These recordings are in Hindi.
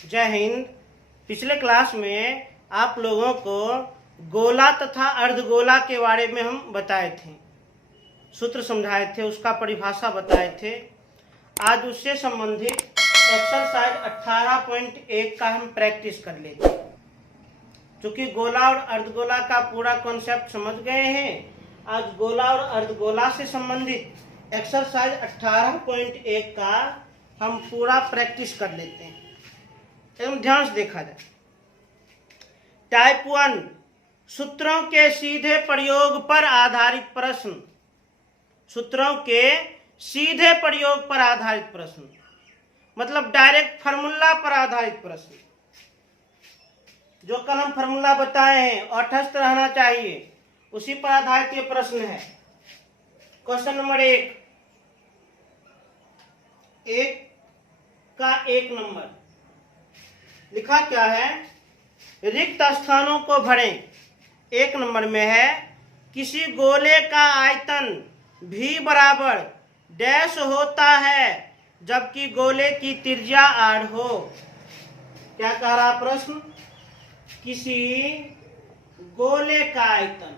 जय हिंद। पिछले क्लास में आप लोगों को गोला तथा अर्धगोला के बारे में हम बताए थे, सूत्र समझाए थे, उसका परिभाषा बताए थे। आज उससे संबंधित एक्सरसाइज 18.1 का हम प्रैक्टिस कर लेते हैं। चूंकि गोला और अर्धगोला का पूरा कॉन्सेप्ट समझ गए हैं, आज गोला और अर्धगोला से संबंधित एक्सरसाइज 18.1 का हम पूरा प्रैक्टिस कर लेते हैं। एकदम ध्यान से देखा जाए। टाइप 1 सूत्रों के सीधे प्रयोग पर आधारित प्रश्न। सूत्रों के सीधे प्रयोग पर आधारित प्रश्न मतलब डायरेक्ट फार्मूला पर आधारित प्रश्न। जो कल हम फार्मूला बताए हैं तटस्थ रहना चाहिए, उसी पर आधारित ये प्रश्न है। क्वेश्चन नंबर 1 का 1 नंबर लिखा क्या है? रिक्त स्थानों को भरें। 1 नंबर में है किसी गोले का आयतन v बराबर डैश होता है जबकि गोले की त्रिज्या r हो। क्या कह रहा प्रश्न? किसी गोले का आयतन,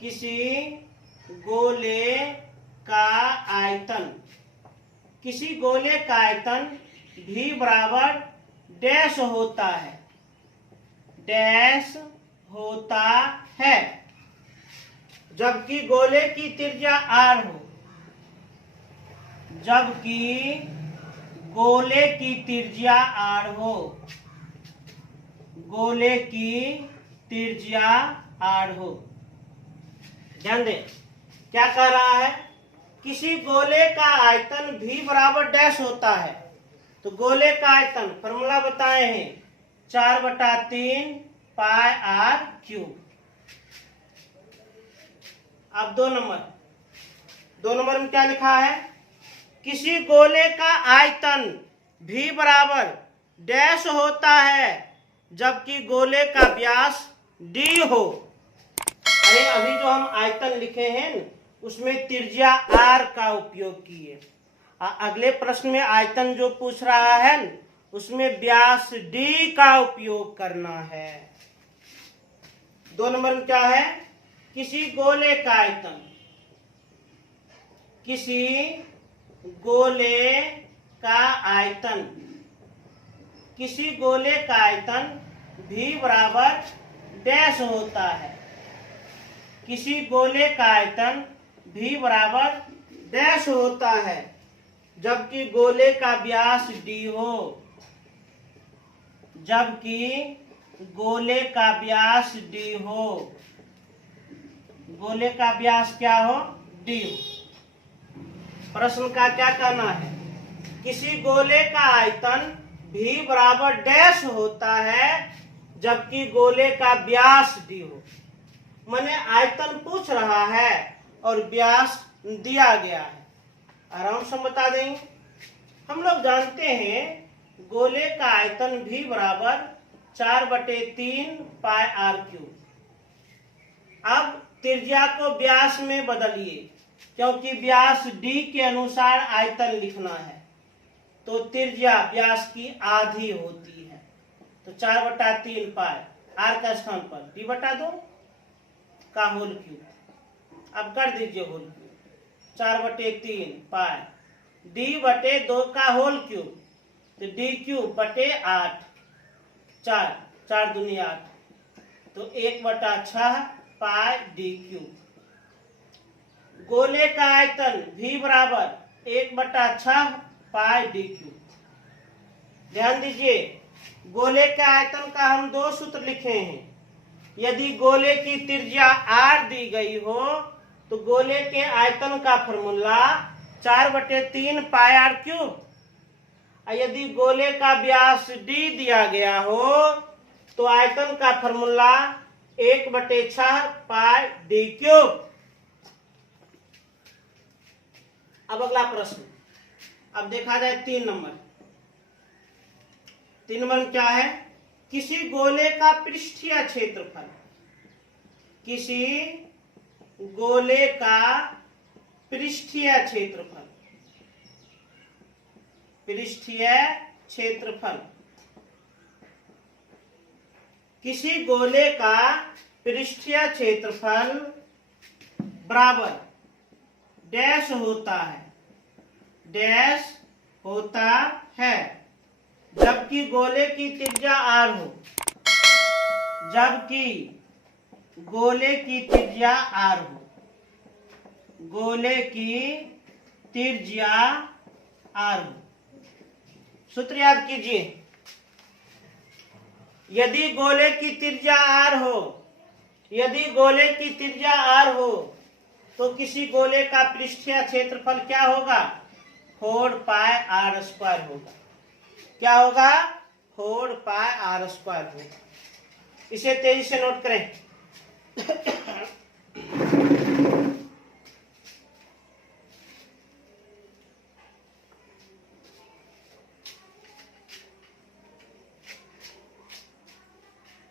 किसी गोले का आयतन, किसी गोले का आयतन v बराबर डैश होता है, डैश होता है जबकि गोले की त्रिज्या r हो, जबकि गोले की त्रिज्या r हो, गोले की त्रिज्या r हो। ध्यान दें, क्या कह रहा है? किसी गोले का आयतन v बराबर डैश होता है। तो गोले का आयतन फॉर्मूला बताए हैं 4/3 पाई r क्यूब। अब 2 नंबर में क्या लिखा है? किसी गोले का आयतन v बराबर डैश होता है जबकि गोले का व्यास d हो। अरे अभी जो हम आयतन लिखे हैं उसमें त्रिज्या r का उपयोग किए। अगले प्रश्न में आयतन जो पूछ रहा है उसमें व्यास d का उपयोग करना है। 2 नंबर में क्या है? किसी गोले का आयतन, किसी गोले का आयतन, किसी गोले का आयतन v बराबर डैश होता है, किसी गोले का आयतन v बराबर डैश होता है जबकि गोले का व्यास d हो, जबकि गोले का व्यास d हो, गोले का व्यास क्या हो? d हो। प्रश्न का क्या कहना है? किसी गोले का आयतन v बराबर डैश होता है जबकि गोले का व्यास d हो। माने आयतन पूछ रहा है और व्यास दिया गया है। आराम से बता देंगे। हम लोग जानते हैं गोले का आयतन v बराबर 4/3 पाई r क्यूब। अब त्रिज्या को व्यास में बदलिए, क्योंकि व्यास d के अनुसार आयतन लिखना है तो त्रिज्या व्यास की आधी होती है। तो 4/3 पाई r का स्थान पर d/2 का होल क्यूब। अब कर दीजिए होल क्यूब। 4/3 पाई d/2 का होल क्यूब, तो d3/8, 4 दूनी 8, तो 1/6 पाई d क्यूब। गोले का आयतन v बराबर 1/6 पाई d क्यूब। ध्यान दीजिए, गोले के आयतन का हम 2 सूत्र लिखे हैं। यदि गोले की त्रिज्या r दी गई हो तो गोले के आयतन का फॉर्मूला 4/3 पाई r क्यूब। यदि गोले का व्यास d दिया गया हो तो आयतन का फॉर्मूला 1/6 पाई d क्यूब। अब अगला प्रश्न, अब देखा जाए 3 नंबर। 3 नंबर में क्या है? किसी गोले का पृष्ठीय क्षेत्रफल, किसी गोले का पृष्ठीय क्षेत्रफल, पृष्ठीय क्षेत्रफल, किसी गोले का पृष्ठीय क्षेत्रफल बराबर डैश होता है, डैश होता है जबकि गोले की त्रिज्या r हो, जबकि गोले की त्रिज्या r हो, गोले की त्रिज्या r हो। सूत्र याद कीजिए, यदि गोले की त्रिज्या r हो, यदि गोले की त्रिज्या r हो तो किसी गोले का पृष्ठीय क्षेत्रफल क्या होगा? 4 पाई r स्क्वायर होगा। क्या होगा? 4 पाई r स्क्वायर होगा। इसे तेजी से नोट करें।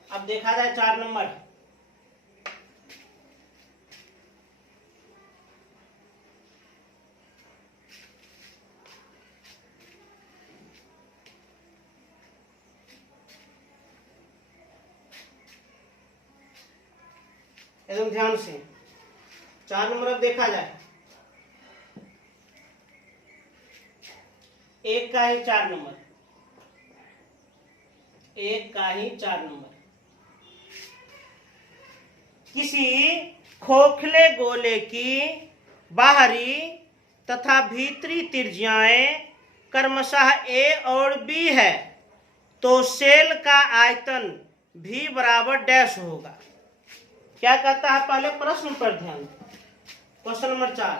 अब देखा जाए 4 नंबर। एकदम ध्यान से 4 नंबर अब देखा जाए। एक का ही 4 नंबर, एक का ही 4 नंबर। किसी खोखले गोले की बाहरी तथा भीतरी त्रिज्याएं क्रमशः a और b है तो सेल का आयतन v बराबर डैश होगा। क्या कहता है? पहले प्रश्न पर ध्यान। क्वेश्चन नंबर 4,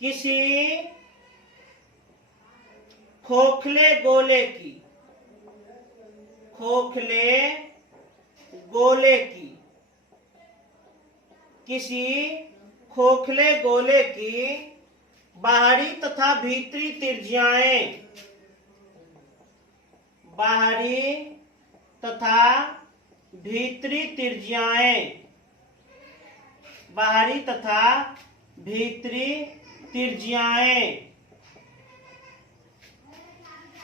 किसी खोखले गोले की, खोखले गोले की, किसी खोखले गोले की बाहरी तथा भीतरी त्रिज्याएं, बाहरी तथा भीतरी त्रिज्याएं, बाहरी तथा भीतरी त्रिज्याएं,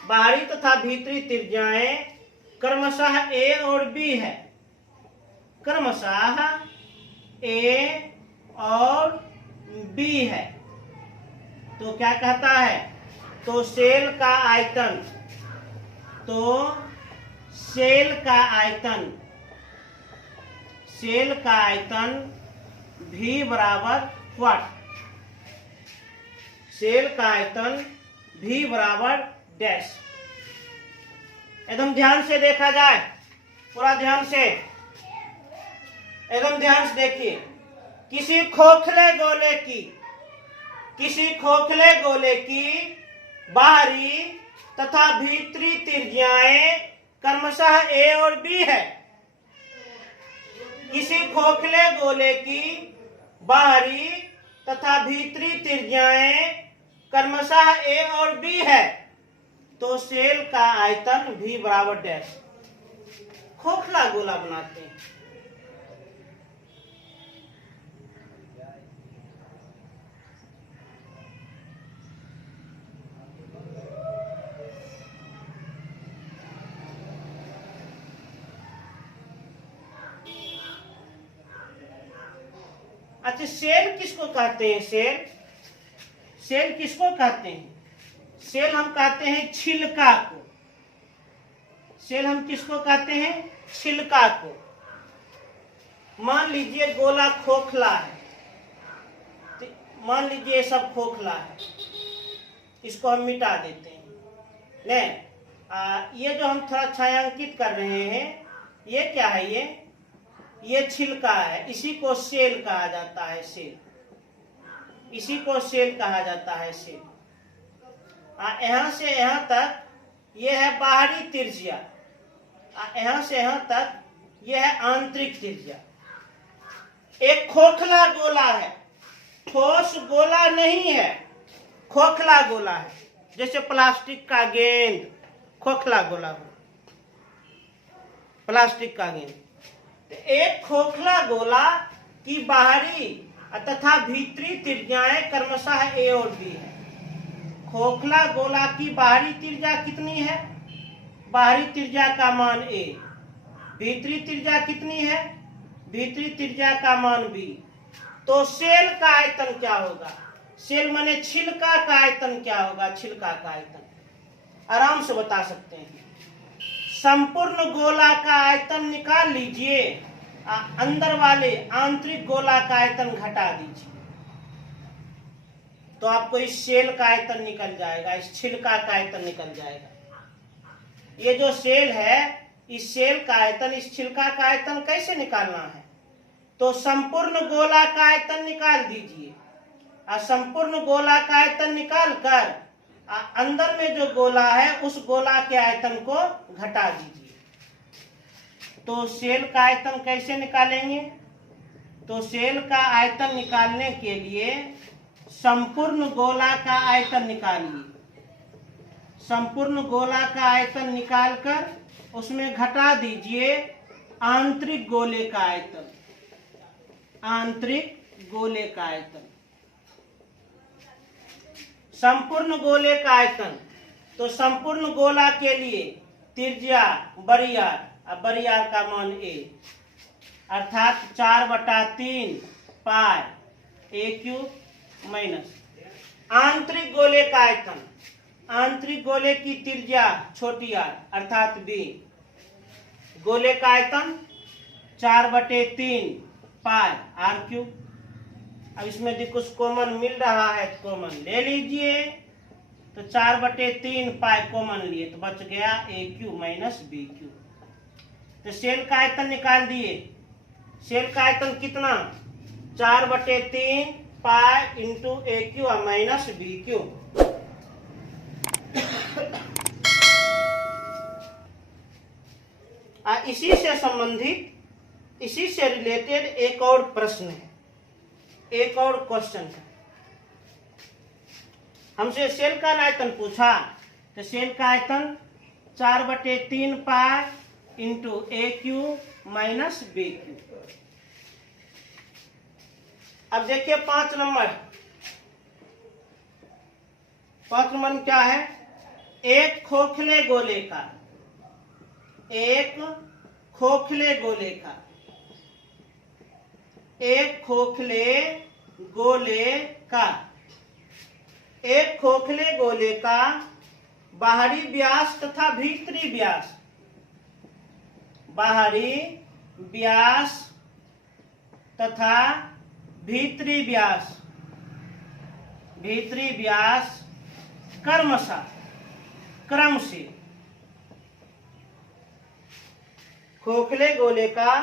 बाहरी तथा भीतरी त्रिज्याएं क्रमशः a और b है, क्रमशः a और b है तो क्या कहता है? तो सेल का आयतन, तो सेल का आयतन, सेल का आयतन v बराबर व्हाट? सेल का आयतन v बराबर डैश। एकदम ध्यान से देखा जाए, पूरा ध्यान से, एकदम ध्यान से देखिए। किसी खोखले गोले की, किसी खोखले गोले की बाहरी तथा भीतरी त्रिज्याएं क्रमशः a और b है। किसी खोखले गोले की बाहरी तथा भीतरी त्रिज्याएं क्रमशः a और b है तो सेल का आयतन v बराबर डैश। खोखला गोला बनाते हैं। अच्छा, सेल किसको कहते हैं? सेल, सेल किसको कहते हैं? सेल हम कहते हैं छिलका को। सेल हम किसको कहते हैं? छिलका को। मान लीजिए गोला खोखला है, मान लीजिए ये सब खोखला है, इसको हम मिटा देते हैं। ले ये जो हम थोड़ा छायांकित कर रहे हैं, ये क्या है? ये छिलका है, इसी को सेल कहा जाता है। सेल, इसी को सेल कहा जाता है। सेल यहाँ से यहाँ तक ये है बाहरी त्रिज्या, यहाँ से यहाँ तक ये है आंतरिक त्रिज्या। एक खोखला गोला है, ठोस गोला नहीं है, खोखला गोला है। जैसे प्लास्टिक का गेंद खोखला गोला हो, प्लास्टिक का गेंद। एक खोखला गोला की बाहरी तथा भीतरी त्रिज्याएं क्रमशः a और b है। खोखला गोला की बाहरी त्रिज्या कितनी है? बाहरी त्रिज्या का मान a। भीतरी त्रिज्या कितनी है? भीतरी त्रिज्या का मान b। तो शेल का आयतन क्या होगा? शेल माने छिलका का आयतन क्या होगा? छिलका का आयतन आराम से बता सकते हैं। संपूर्ण गोला का आयतन निकाल लीजिए, अंदर वाले आंतरिक गोला का आयतन घटा दीजिए, तो आपको इस शेल का आयतन निकल जाएगा, इस छिलका का आयतन निकल जाएगा। ये जो शेल है, इस शेल का आयतन, इस छिलका का आयतन कैसे निकालना है? तो संपूर्ण गोला का आयतन निकाल दीजिए, और संपूर्ण गोला का आयतन निकाल कर अंदर में जो गोला है उस गोला के आयतन को घटा दीजिए। तो शेल का आयतन कैसे निकालेंगे? तो शेल का आयतन निकालने के लिए संपूर्ण गोला का आयतन निकालिए। संपूर्ण गोला का आयतन निकालकर उसमें घटा दीजिए आंतरिक गोले का आयतन, आंतरिक गोले का आयतन। संपूर्ण गोले का आयतन, तो संपूर्ण गोला के लिए त्रिज्या बरियार, अब बरियार का मान a, अर्थात 4/3 पाई a क्यूब माइनस आंतरिक गोले का आयतन, आंतरिक गोले की त्रिज्या छोटी r अर्थात b। गोले का आयतन 4/3 पाई r क्यूब। अब इसमें यदि कुछ कॉमन मिल रहा है तो कॉमन ले लीजिए। तो 4/3 पाई कॉमन लिए तो बच गया a cube minus b cube. तो शेल का आयतन निकाल दिए। शेल का आयतन कितना? 4/3 pi into a cube minus b cube. इसी से संबंधित, इसी से रिलेटेड एक और प्रश्न है, एक और क्वेश्चन है। हमसे शेल का आयतन पूछा, तो शेल का आयतन 4/3 pi into a cube minus b cube. अब देखिए 5 नंबर, 5 नंबर में क्या है? एक खोखले गोले का, एक खोखले गोले का, एक खोखले गोले का, एक खोखले गोले का बाहरी व्यास तथा भीतरी व्यास, बाहरी व्यास तथा भीतरी व्यास, भीतरी व्यास क्रमशः, क्रम से, खोखले गोले का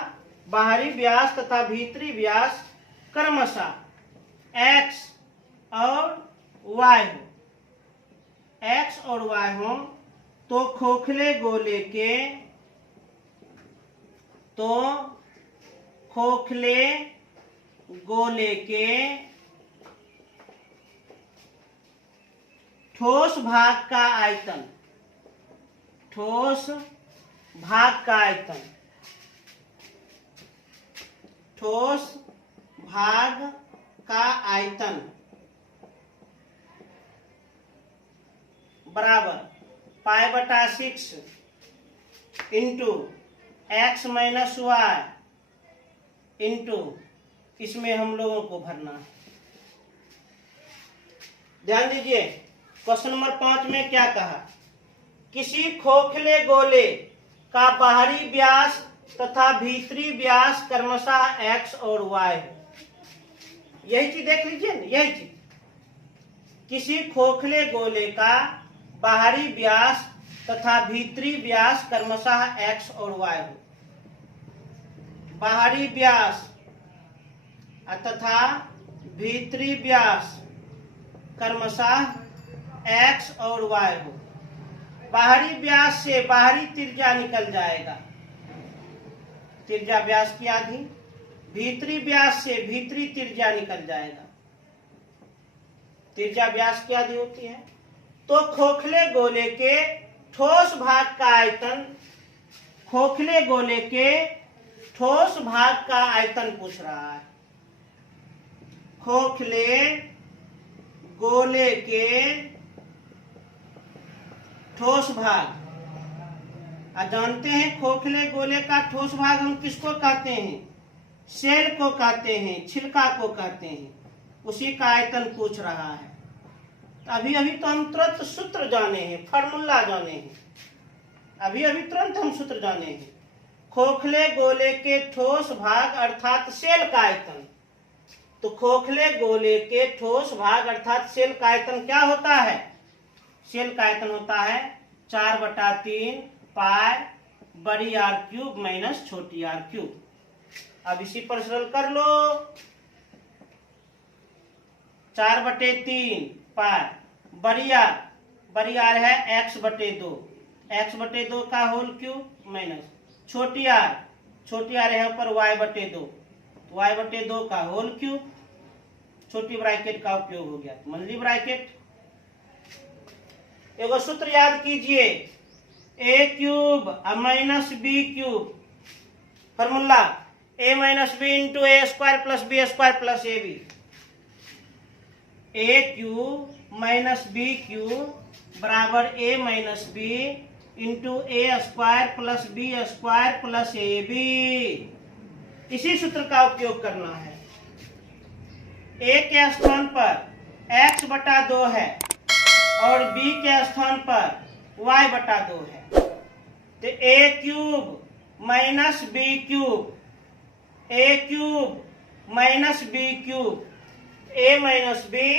बाहरी व्यास तथा भीतरी व्यास क्रमशः x और y हो, x और y हो, तो खोखले गोले के, तो खोखले गोले के ठोस भाग का आयतन, ठोस भाग का आयतन, ठोस भाग का आयतन बराबर π/6 into x minus y into, इसमें हम लोगों को भरना है। ध्यान दीजिए, क्वेश्चन नंबर 5 में क्या कहा? किसी खोखले गोले का बाहरी व्यास तथा भीतरी व्यास क्रमशः x और y है। यही चीज देख लीजिए ना, यही चीज, किसी खोखले गोले का बाहरी व्यास तथा भीतरी व्यास क्रमशः x और y हो। बाहरी व्यास तथा भीतरी व्यास क्रमशः x और y हो। बाहरी व्यास से बाहरी त्रिज्या निकल जाएगा, त्रिज्या व्यास की आधी, भीतरी व्यास से भीतरी त्रिज्या निकल जाएगा, त्रिज्या व्यास की आधी होती है। तो खोखले गोले के ठोस भाग का आयतन, खोखले गोले के ठोस भाग का आयतन पूछ रहा है। खोखले गोले के ठोस भाग। जानते हैं खोखले गोले का ठोस भाग हम किसको कहते हैं? सेल को कहते हैं, छिलका को कहते हैं। उसी का आयतन पूछ रहा है। अभी अभी तो हम तुरंत सूत्र जाने हैं, फार्मूला जाने हैं। अभी अभी तुरंत हम सूत्र जाने हैं। खोखले गोले के ठोस भाग अर्थात सेल का आयतन। तो खोखले गोले के ठोस भाग अर्थात सेल का आयतन क्या होता है? सेल का आयतन होता है 4/3 पाई बड़ी आर क्यूब माइनस छोटी आर क्यूब। अब इसी पर सरल कर लो। 4/3 पाई बड़ी आर है x/2, x/2 का होल क्यूब माइनस छोटी आर है ऊपर y/2, y/2 का होल क्यूब। छोटी ब्रैकेट का उपयोग हो गया, मंझली ब्रैकेट। एगो सूत्र याद कीजिए, a cube minus b cube, formula a minus b into a square plus b square plus a b. a cube minus b cube बराबर a minus b into a square plus b square plus a b. इसी सूत्र का उपयोग करना है। a के स्थान पर x/2 है और b के स्थान पर y/2 है। तो a cube minus b cube, a cube minus b cube, a minus b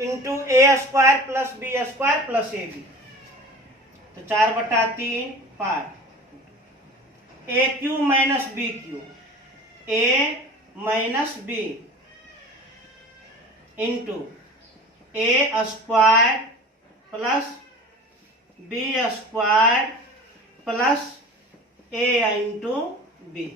into a square plus b square plus a b. तो 4/3 pi a cube minus b cube, a minus b into a square plus b square plus a into b.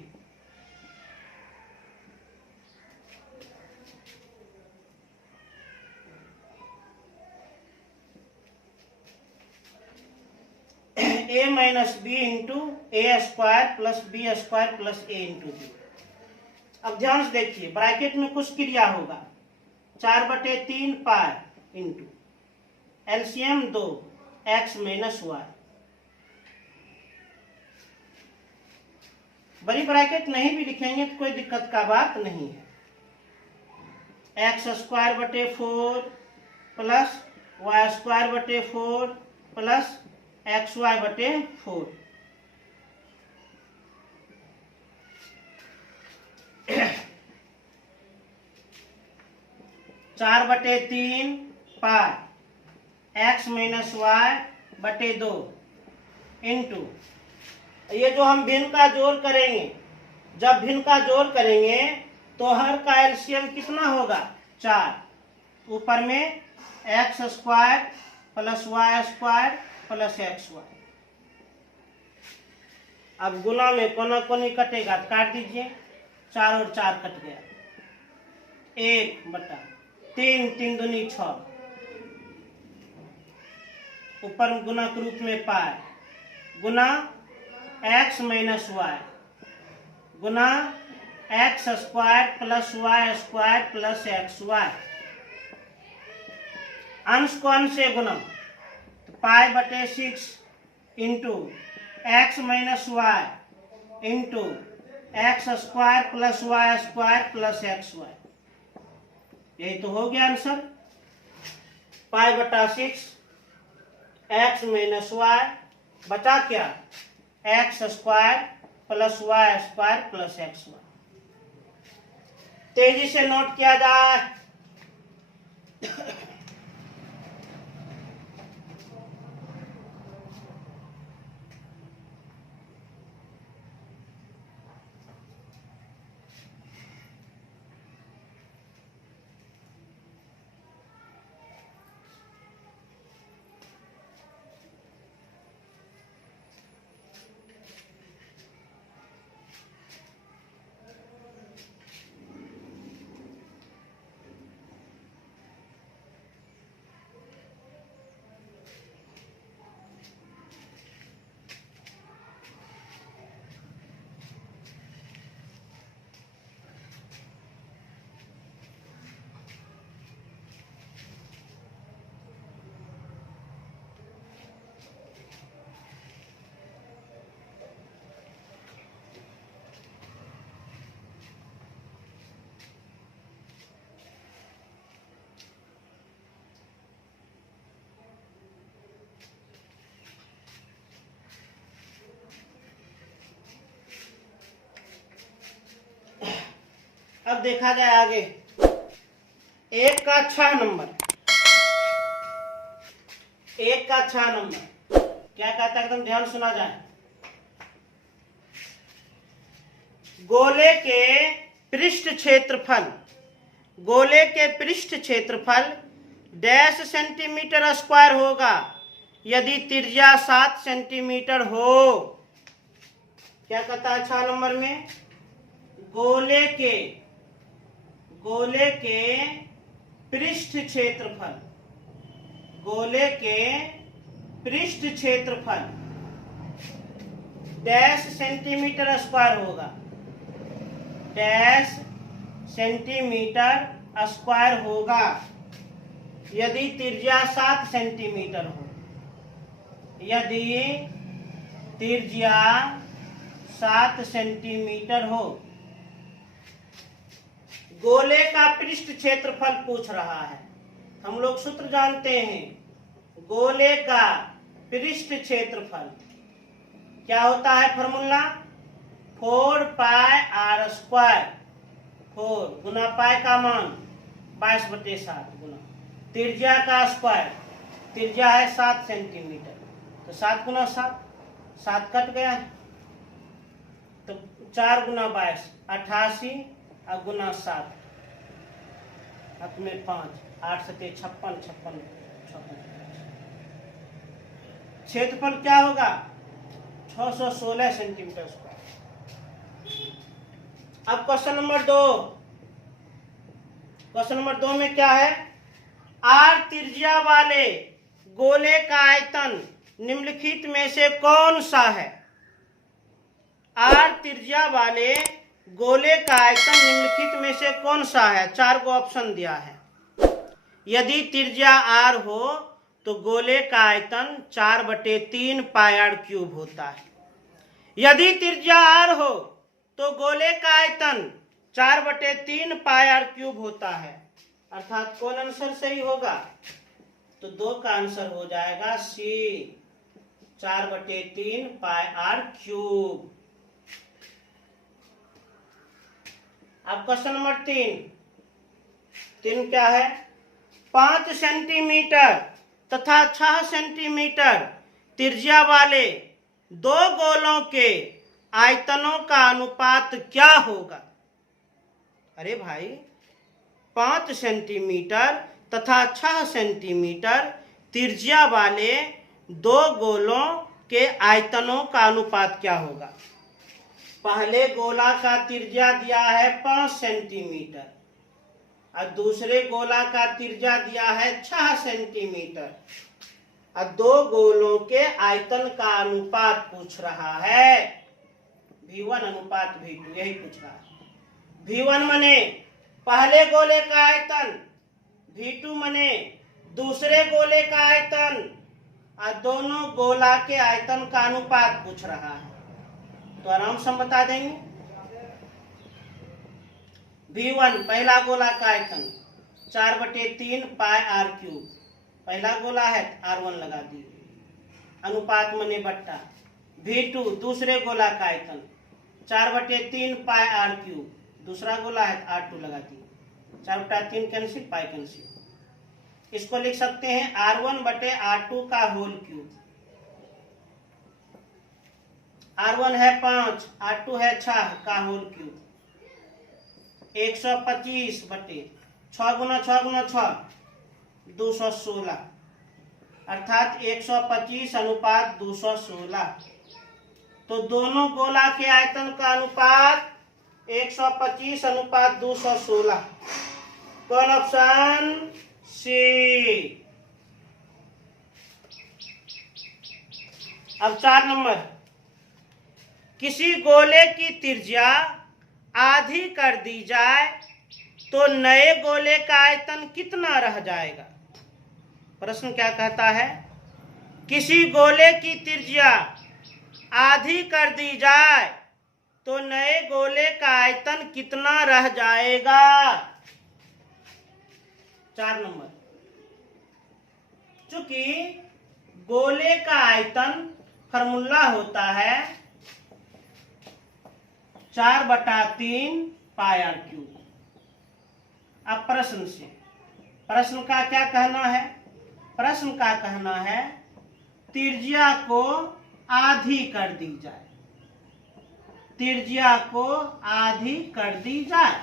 A minus b into a square plus b square plus a into b. अब ध्यान से देखिए, ब्रैकेट में कुछ क्रिया होगा। 4/3 pi into LCM 2 x minus y. बड़ी ब्रैकेट नहीं भी लिखेंगे तो कोई दिक्कत का बात नहीं है। x²/4 plus y²/4 plus xy/4। चार बटे 3 पाई x माइनस y/2 इंटू ये जो हम भिन्न का जोड़ करेंगे, जब भिन्न का जोड़ करेंगे तो हर का एलसीएम कितना होगा? 4। ऊपर में x² plus y² plus xy। अब गुना में कोना कोनी कटेगा तो काट दीजिए। 4 और 4 कट गया। 1/3, 3 दूनी 6। ऊपर में गुना के रूप में पाई गुना x माइनस वाई गुना x² plus y² plus xy। अंश को अंश से गुना तो π/6 into x minus y into x² plus y² plus xy। यही तो हो गया आंसर। π/6 x माइनस वाई बचा क्या? x² plus y² plus xy। तेजी से नोट किया जाए। अब देखा जाए आगे। 1 का 6 नंबर, 1 का 6 नंबर क्या कहता है, एकदम ध्यान सुना जाए। गोले के पृष्ठ क्षेत्रफल, गोले के पृष्ठ क्षेत्रफल डैश सेंटीमीटर स्क्वायर होगा यदि त्रिज्या 7 सेंटीमीटर हो। क्या कहता है 6 नंबर में, गोले के पृष्ठ क्षेत्रफल, गोले के पृष्ठ क्षेत्रफल डैश सेंटीमीटर स्क्वायर होगा, डैश सेंटीमीटर स्क्वायर होगा यदि त्रिज्या 7 सेंटीमीटर हो, यदि त्रिज्या 7 सेंटीमीटर हो। गोले का पृष्ठ क्षेत्रफल पूछ रहा है। हम लोग सूत्र जानते हैं, गोले का पृष्ठ क्षेत्रफल क्या होता है, फॉर्मूला 4 पाई आर स्क्वायर, 4 गुना पाई का मान 22/7 गुना त्रिज्या का स्क्वायर, त्रिज्या है 7 सेंटीमीटर, तो 7 गुना 7, 7 कट गया है, तो 4 गुना 22 88 और गुना 7 हाथ में 5, 8 7 56, 56 क्षेत्रफल क्या होगा 616 सेंटीमीटर स्क्वायर। अब क्वेश्चन नंबर 2, क्वेश्चन नंबर 2 में क्या है, आर त्रिज्या वाले गोले का आयतन निम्नलिखित में से कौन सा है। आर त्रिज्या वाले गोले का आयतन निम्नलिखित में से कौन सा है, 4 को ऑप्शन दिया है। यदि त्रिज्या आर हो तो गोले का आयतन 4/3 पाई आर क्यूब होता है। यदि त्रिज्या आर हो तो गोले का आयतन 4/3 पाई आर क्यूब होता है। अर्थात कौन आंसर सही होगा, तो 2 का आंसर हो जाएगा सी, 4/3 पाई आर क्यूब। अब क्वेश्चन नंबर 3 क्या है, 5 सेंटीमीटर तथा 6 सेंटीमीटर त्रिज्या वाले 2 गोलों के आयतनों का अनुपात क्या होगा। अरे भाई 5 सेंटीमीटर तथा 6 सेंटीमीटर त्रिज्या वाले 2 गोलों के आयतनों का अनुपात क्या होगा। पहले गोला का त्रिज्या दिया है 5 सेंटीमीटर और दूसरे गोला का त्रिज्या दिया है 6 सेंटीमीटर और 2 गोलों के आयतन का अनुपात पूछ रहा है, V1 अनुपात V2, यही पूछ रहा है। V1 मने पहले गोले का आयतन, V2 मने दूसरे गोले का आयतन और दोनों गोला के आयतन का अनुपात पूछ रहा है, तो आराम से हम बता देंगे। V1 पहला गोला का आयतन 4/3 पाई आर क्यूब, पहला गोला है R1 लगा दिए, अनुपात मने बट्टा। V2 दूसरे गोला का आयतन 4/3 पाई आर क्यूब, दूसरा गोला है R2 लगा दिए, 4/3 कैंसिल, पाई कैंसिल। इसको लिख सकते हैं R1/R2 का होल क्यूब। R1 है 5, R2 है 6 का होल क्यूब, 125/6 गुना 6 गुना 6 216, अर्थात 125 अनुपात 216। तो दोनों गोला के आयतन का अनुपात 125 अनुपात 216। कौन ऑप्शन सी। अब 4 नंबर, किसी गोले की त्रिज्या आधी कर दी जाए तो नए गोले का आयतन कितना रह जाएगा। प्रश्न क्या कहता है, किसी गोले की त्रिज्या आधी कर दी जाए तो नए गोले का आयतन कितना रह जाएगा। 4 नंबर, चूंकि गोले का आयतन फॉर्मूला होता है 4/3 पाई आर क्यूब, अब प्रश्न से, प्रश्न का क्या कहना है? प्रश्न का कहना है त्रिज्या को आधी कर दी जाए, त्रिज्या को आधी कर दी जाए,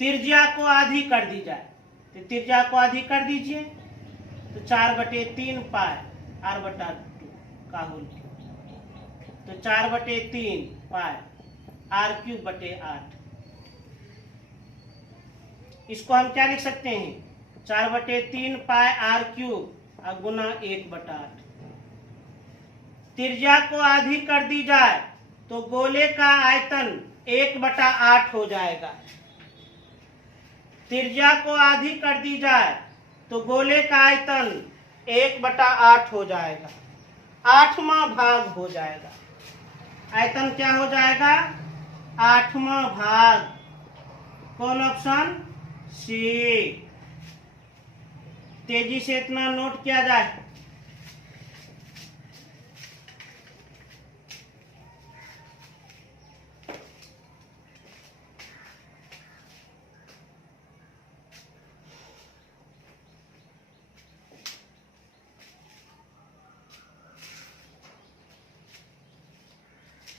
त्रिज्या को आधी कर दी जाए। तो त्रिज्या को आधी कर दीजिए, तो 4/3 पाई r/2 का होल क्यूब, तो 4/3 पाई r³/8। इसको हम क्या लिख सकते हैं? 4/3 पाई r³ गुना 1/8। त्रिज्या को आधी कर दी जाए तो गोले का आयतन 1/8 हो जाएगा। त्रिज्या को आधी कर दी जाए तो गोले का आयतन 1/8 हो जाएगा, 8वां भाग हो जाएगा। आयतन क्या हो जाएगा? 8वां भाग। कौन ऑप्शन? सी। तेजी से इतना नोट किया जाए।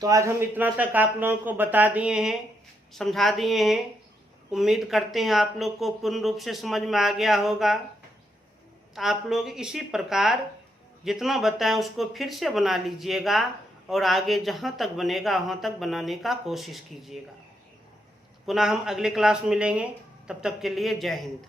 तो आज हम इतना तक आप लोगों को बता दिए हैं, समझा दिए हैं। उम्मीद करते हैं आप लोग को पूर्ण रूप से समझ में आ गया होगा। आप लोग इसी प्रकार जितना बताएं उसको फिर से बना लीजिएगा और आगे जहाँ तक बनेगा वहाँ तक बनाने का कोशिश कीजिएगा। पुनः हम अगले क्लास में मिलेंगे, तब तक के लिए जय हिंद।